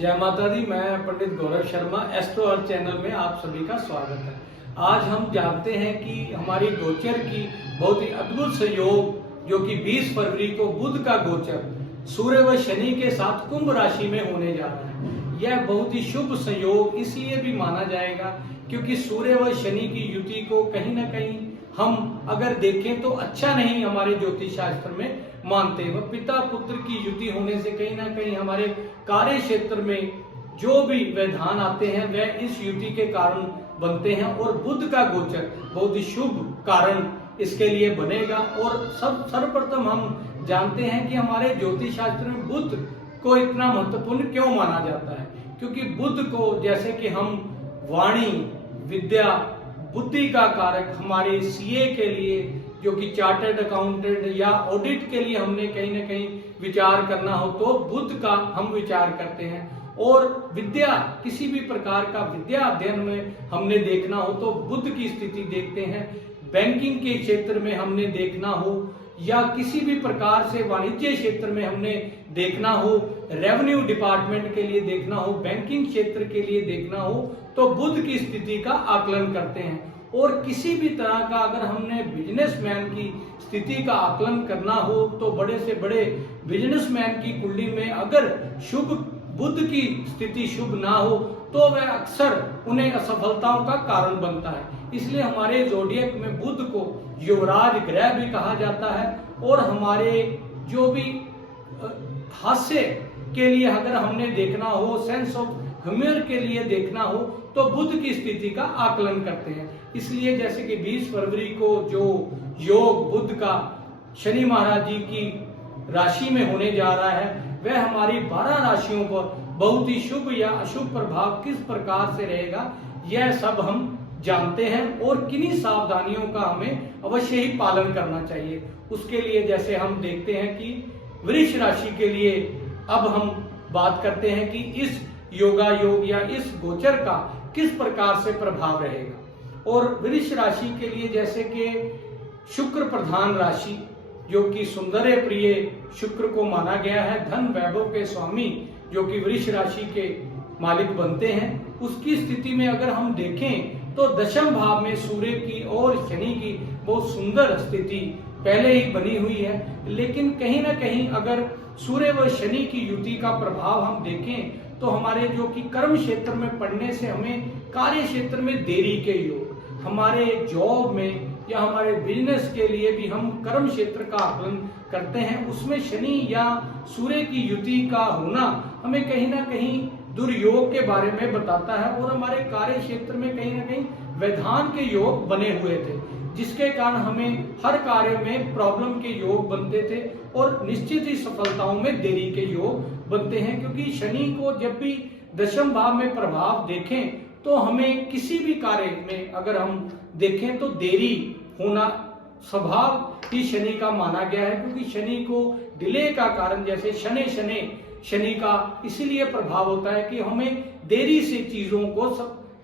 जय माता दी। मैं पंडित गौरव शर्मा, एस्ट्रो अर्थ चैनल में आप सभी का स्वागत है। आज हम जानते हैं कि हमारी गोचर की बहुत ही अद्भुत संयोग जो कि 20 फरवरी को बुध का गोचर सूर्य व शनि के साथ कुंभ राशि में होने जा रहा है। यह बहुत ही शुभ संयोग इसलिए भी माना जाएगा क्योंकि सूर्य व शनि की युति को कहीं ना कहीं हम अगर देखें तो अच्छा नहीं हमारे ज्योतिष शास्त्र में मानते। वह पिता पुत्र की युति होने से कहीं ना कहीं हमारे कार्य क्षेत्र में जो भी व्यवधान आते हैं वह इस युति के कारण बनते हैं और बुध का गोचर बहुत ही शुभ कारण इसके लिए बनेगा। और सर्वप्रथम हम जानते हैं कि हमारे ज्योतिष शास्त्र में बुध को इतना महत्वपूर्ण क्यों माना जाता है, क्योंकि बुध को जैसे कि हम वाणी, विद्या, बुद्धि का कारक हमारे सीए के लिए जो कि चार्टर्ड अकाउंटेंट या ऑडिट के लिए हमने कहीं ना कहीं विचार करना हो तो बुध का हम विचार करते हैं। और विद्या, किसी भी प्रकार का विद्या अध्ययन में हमने देखना हो तो बुध की स्थिति देखते हैं। बैंकिंग के क्षेत्र में हमने देखना हो या किसी भी प्रकार से वाणिज्य क्षेत्र में हमने देखना हो, रेवेन्यू डिपार्टमेंट के लिए देखना हो, बैंकिंग क्षेत्र के लिए देखना हो तो बुध की स्थिति का आकलन करते हैं। और किसी भी तरह का अगर हमने बिजनेसमैन की स्थिति का आकलन करना हो तो बड़े से बड़े बिजनेसमैन की कुंडली में अगर शुभ बुध की स्थिति शुभ ना हो तो वह अक्सर उन्हें असफलताओं का कारण बनता है। इसलिए हमारे जोडियक में बुध को युवराज ग्रह भी कहा जाता है। और हमारे जो भी हास्य के लिए अगर हमने देखना हो, सेंस ऑफ ह्यूमर के लिए देखना हो तो बुध की स्थिति का आकलन करते हैं। इसलिए जैसे कि 20 फरवरी को जो योग बुध का शनि महाराज जी की राशि में होने जा रहा है वह हमारी 12 राशियों पर बहुत ही शुभ या अशुभ प्रभाव किस प्रकार से रहेगा यह सब हम जानते हैं। और किन्हीं सावधानियों का हमें अवश्य ही पालन करना चाहिए। उसके लिए जैसे हम देखते हैं कि वृष राशि के लिए अब हम बात करते हैं कि इस योगा योग या इस गोचर का किस प्रकार से प्रभाव रहेगा। और वृष राशि के लिए जैसे कि शुक्र प्रधान राशि जो कि सुंदर प्रिय शुक्र को माना गया है, धन वैभव के स्वामी जो कि वृष राशि के मालिक बनते हैं, उसकी स्थिति में अगर हम देखें तो दशम भाव में सूर्य की और शनि की बहुत सुंदर स्थिति पहले ही बनी हुई है। लेकिन कहीं ना कहीं अगर सूर्य व शनि की युति का प्रभाव हम देखें तो हमारे जो कि कर्म क्षेत्र में पड़ने से हमें कार्य क्षेत्र में देरी के योग, हमारे जॉब में या हमारे बिजनेस के लिए भी हम कर्म क्षेत्र का आकलन करते हैं, उसमें शनि या सूर्य की युति का होना हमें कहीं ना कहीं दुर्योग के बारे में बताता है। और हमारे कार्य क्षेत्र में कहीं ना कहीं व्यवधान के योग बने हुए थे जिसके कारण हमें हर कार्य में प्रॉब्लम के योग बनते थे और निश्चित ही सफलताओं में देरी के योग बनते हैं। क्योंकि शनि को जब भी दशम भाव में प्रभाव देखें तो हमें किसी भी कार्य में अगर हम देखें तो देरी होना स्वभाव ही शनि का माना गया है। क्योंकि शनि को डिले का कारण जैसे शनि का इसीलिए प्रभाव होता है कि हमें देरी से चीजों को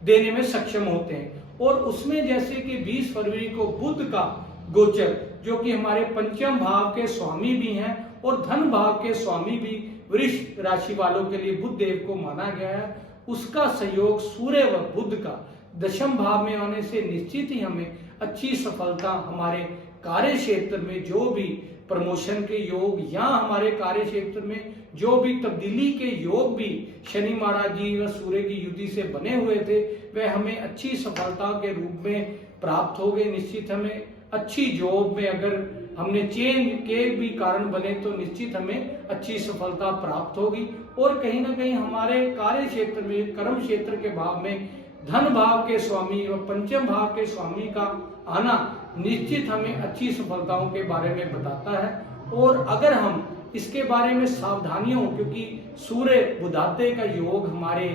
देने में सक्षम होते हैं। और उसमें जैसे कि 20 फरवरी को बुध का गोचर जो कि हमारे पंचम भाव के स्वामी भी हैं और धन भाव के स्वामी भी वृष राशि वालों के लिए बुध देव को माना गया है, उसका संयोग सूर्य व बुध का दशम भाव में आने से निश्चित ही हमें अच्छी सफलता हमारे कार्य क्षेत्र में जो भी प्रमोशन के योग या हमारे कार्य क्षेत्र में जो भी तब्दीली के योग भी शनि महाराज जी व सूर्य की युति से बने हुए थे वह हमें अच्छी सफलता के रूप में प्राप्त हो गए। निश्चित हमें अच्छी जॉब में अगर हमने चेंज के भी कारण बने तो निश्चित हमें अच्छी सफलता प्राप्त होगी। और कहीं ना कहीं हमारे कार्य क्षेत्र में कर्म क्षेत्र के भाव में धन भाव के स्वामी व पंचम भाव के स्वामी का आना निश्चित हमें अच्छी सफलताओं के बारे में बताता है। और अगर हम इसके बारे में सावधानियों, क्योंकि सूर्य बुधाते का योग हमारे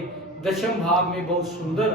दशम भाव में बहुत सुंदर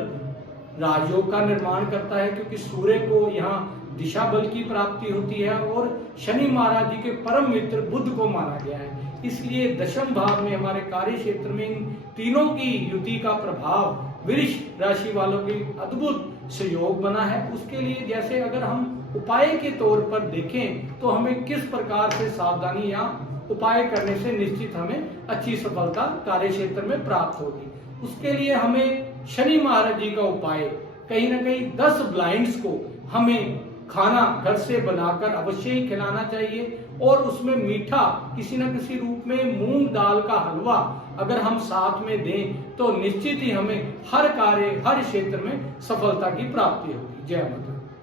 राजयोग का निर्माण करता है क्योंकि सूर्य को यहाँ दिशा बल की प्राप्ति होती है और शनि महाराज जी के परम मित्र बुध को माना गया है। इसलिए दशम भाव में हमारे कार्य क्षेत्र में इन तीनों की युति का प्रभाव वृष राशि वालों की अद्भुत सहयोग बना है। उसके लिए जैसे अगर हम उपाय के तौर पर देखें तो हमें किस प्रकार से सावधानी या उपाय करने से निश्चित हमें अच्छी सफलता कार्य क्षेत्र में प्राप्त होगी। उसके लिए हमें शनि महाराज जी का उपाय, कहीं ना कहीं 10 ब्लाइंड्स को हमें खाना घर से बनाकर अवश्य ही खिलाना चाहिए, और उसमें मीठा किसी न किसी रूप में मूंग दाल का हलवा अगर हम साथ में दें तो निश्चित ही हमें हर कार्य हर क्षेत्र में सफलता की प्राप्ति होगी। जय माता।